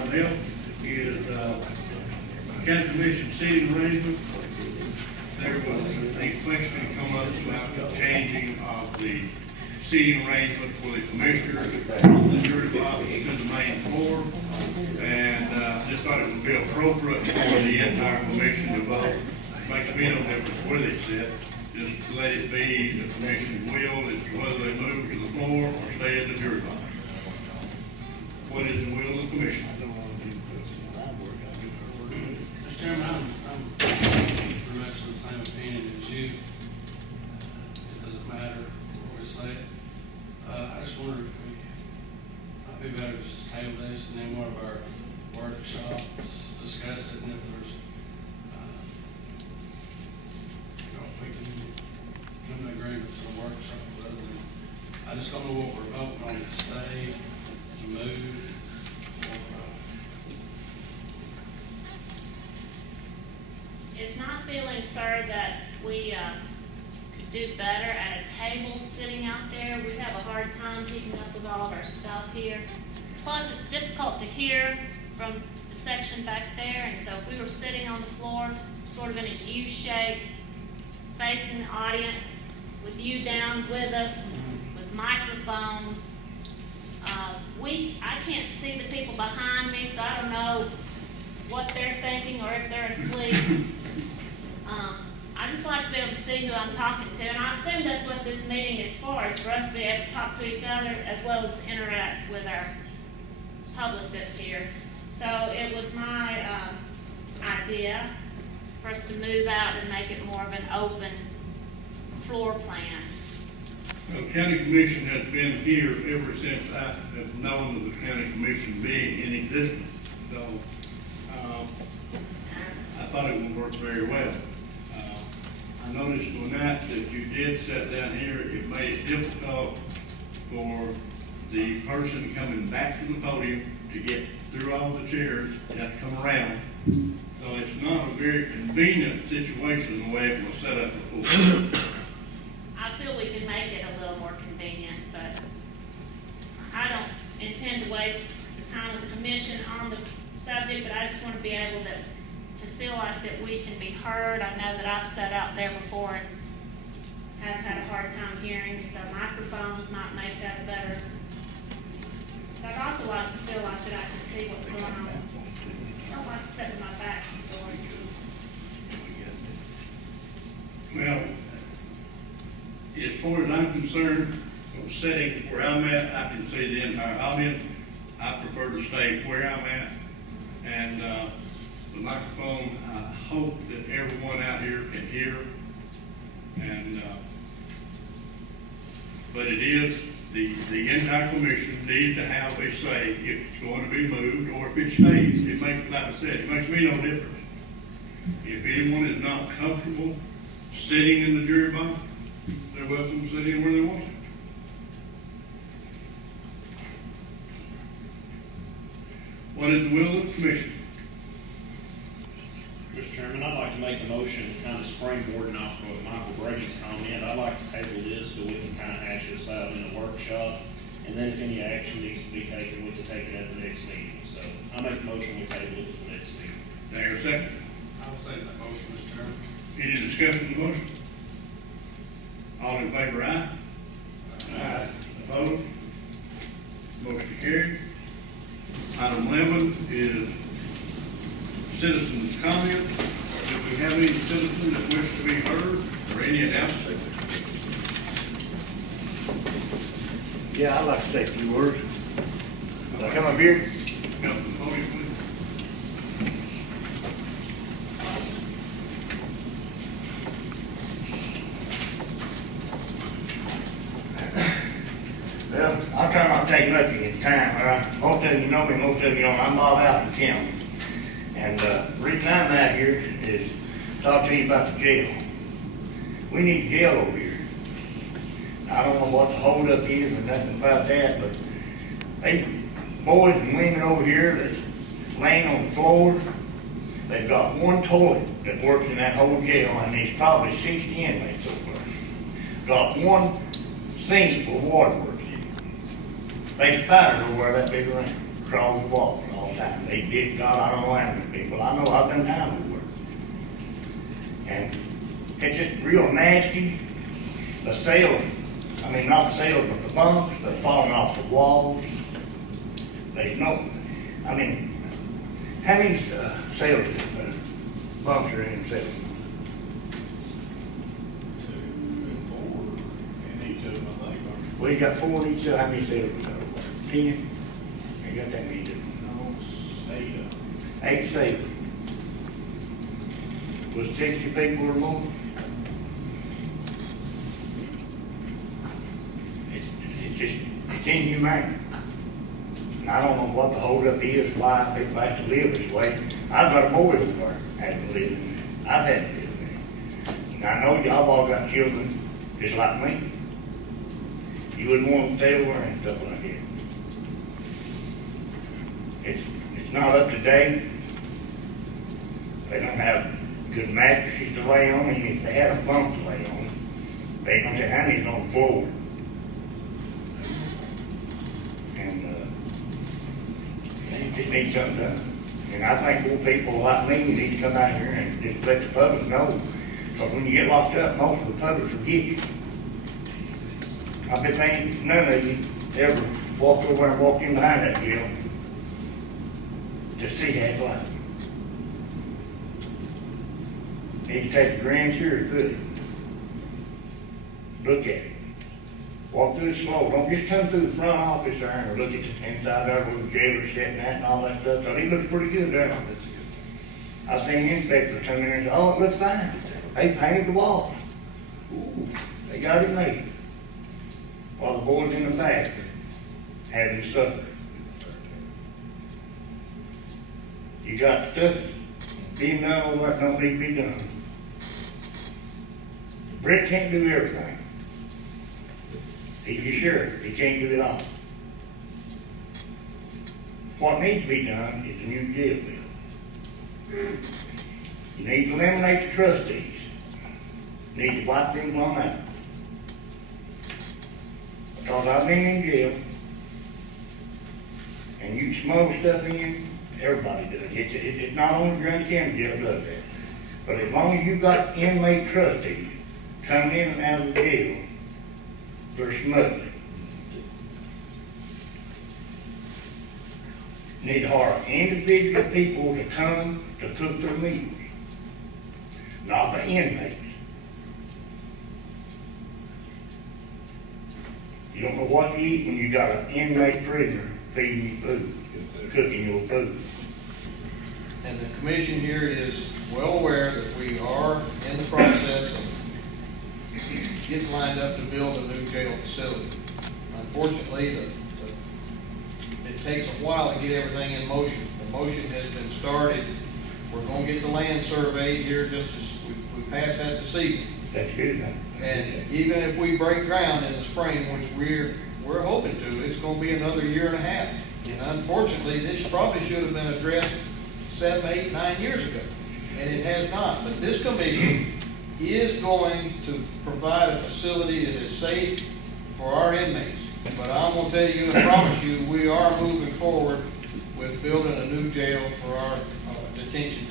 item F is county commission seating arrangement. There was a question come up about the changing of the seating arrangement for the commissioners from the jury box to the main floor. And just thought it would be appropriate for the entire commission to vote. Makes me no difference where they sit. Just let it be the commission's will as to whether they move to the floor or stay in the jury box. What is the will of the commission? Mr. Chairman, I'm pretty much of the same opinion as you. It doesn't matter what we say. I just wonder if might be better just to table this and then one of our workshops discuss it, and if there's, if we can come to agreements in a workshop rather than, I just don't know what we're voting on, to stay, to move, It's my feeling, sir, that we could do better at a table sitting out there. We have a hard time keeping up with all of our stuff here. Plus, it's difficult to hear from the section back there, and so if we were sitting on the floor, sort of in a U shape, facing the audience, with you down with us, with microphones, I can't see the people behind me, so I don't know what they're thinking or if they're asleep. I just like to be able to see who I'm talking to, and I assume that's what this meeting is for us to be able to talk to each other as well as interact with our public that's here. So it was my idea for us to move out and make it more of an open floor plan. The county commission has been here ever since I have known of the county commission being in existence. So I thought it would work very well. I noticed tonight that you did sit down here. It made it difficult for the person coming back to the podium to get through all the chairs. You have to come around. So it's not a very convenient situation the way it was set up before. I feel we can make it a little more convenient, but I don't intend to waste the time of the commission on the subject, but I just want to be able to feel like that we can be heard. I know that I've sat out there before and have had a hard time hearing, so microphones might make that better. But I'd also like to feel like that I can see what's going on. I don't like to sit in my back. Well, as far as I'm concerned, from sitting where I'm at, I can see the entire audience. I prefer to stay where I'm at. And the microphone, I hope that everyone out here can hear. And but it is, the entire commission needs to have a say if it's going to be moved or if it stays. It makes, like I said, it makes me no difference. If anyone is not comfortable sitting in the jury box, they're welcome to sit in where they want to. What is the will of the commission? Mr. Chairman, I'd like to make a motion, kind of springboarding off of Michael Brady's comment. I'd like to table this so we can kind of hash this out in a workshop. And then if any action needs to be taken, we can take it at the next meeting. So I make a motion we table it to the next meeting. There a second? I'll second that motion, Mr. Chairman. Any discussion of the motion? All in favor, aye? Aye. Opposed? Motion carried. Item 11 is citizens' comments. Do we have any citizens that wish to be heard or any announcements? Yeah, I'd like to say a few words. Can I come up here? Come to the podium, please. Well, I'll try not to take much of your time. Most of you know me, most of you don't. I'm Bob out in County. And the reason I'm out here is to talk to you about the jail. We need a jail over here. I don't know what the holdup is or nothing about that, but they boys and women over here that's laying on the floor, they've got one toilet that works in that whole jail, and there's probably 60 inmates over there. Got one sink where water works in. They spiders over there that big around, crawling the walls all the time. They did, God, I don't know how many people. I know I've done time with work. And it's just real nasty. The sail, I mean, not the sail, but the bunks, they're falling off the walls. There's no, I mean, how many sails, bunks are in the sail? 2 and 4, and each of them, I think, are. Well, you got 4 in each, so how many sails? 10? You got that many, do you? No, 8 of them. 8 sailors. Was 60 people or more? It's just, it's inhumane. And I don't know what the holdup is, why people have to live this way. I've got a boy over there, had to live in there. I've had to live there. And I know y'all all got children just like me. You wouldn't want them to stay over and stuff like that. It's not up to date. They don't have good mattresses to lay on, even if they had a bunk to lay on. They don't say how many's on the floor. And it just needs something done. And I think more people like me need to come out here and just let the public know. Because when you get locked up, most of the public forget you. I bet they ain't none of you ever walked over and walked in behind that jail to see how it's like. Need to take a grand serious look. Look at it. Walk through it slow. Don't just come through the front office there and look at the inside there where the jailer's sitting at and all that stuff. So he looks pretty good there. I've seen inspectors come in and say, oh, it looks fine. They painted the walls. Ooh, they got it made. While the boys in the back having to suffer. You got stuff being done over what don't need to be done. Brett can't do everything. He's the sheriff. He can't do it all. What needs to be done is a new jail bill. You need to eliminate the trustees. You need to wipe them one out. Because I've been in jail, and you smuggle stuff in, everybody does. It's not only Grundy County jail does that. But as long as you've got inmate trustees coming in and out of the jail, they're smuggling. You need to hire individual people to come to cook their meals, not the inmates. You don't know what you eat when you got an inmate prisoner feeding you food, cooking your food. And the commission here is well aware that we are in the process of getting lined up to build a new jail facility. Unfortunately, it takes a while to get everything in motion. The motion has been started. We're gonna get the land surveyed here just as we pass that this evening. That's good, huh? And even if we break ground in the spring, which we're hoping to, it's gonna be another year and a half. And unfortunately, this probably should have been addressed 7, 8, 9 years ago, and it has not. But this commission is going to provide a facility that is safe for our inmates. But I'm gonna tell you and promise you, we are moving forward with building a new jail for our detention